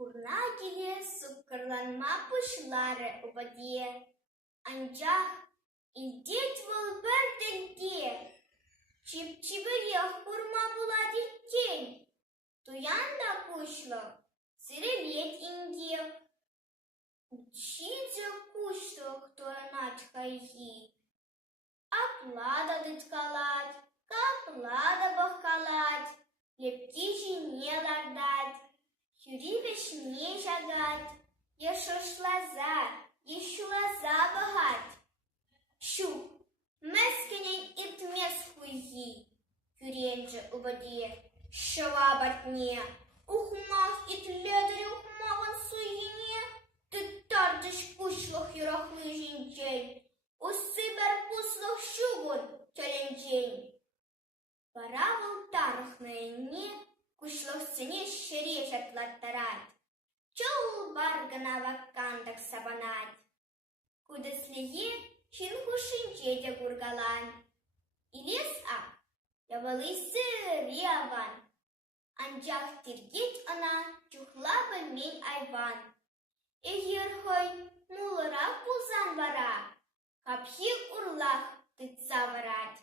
Курна келе суккырланма пушлары убаде. Анчах илдет вол бір тілге. Чип-чибірех курма булади кен. Туянда кушлы, сирелет инге. Чидзе кушлы, хтоя начкайи. Аплада дыткалать, каплада бахкалать, лепки жіне лардать, хюри вишне жагать, ешошлаза, ешулаза багать. Шу, мескенен итмес хуйи, хюренже убаде, шавабатне, ухмах итледері ухмағын суйине, ты тардыш кушлых юрахлы жинчен. Усы бір пуслық шугун төленжен. Бара волтарықныне кушлық сыне шыре жатлаттарад. Чол баргана ваккандық сабанад. Кудыслие чин хушинче де гургалан. Илес ак, явалысы риаван. Анчах тиргет ана чухла білмен айван. Эгер хой мулырақ пулсан бара. Капхи урлах тыца варать.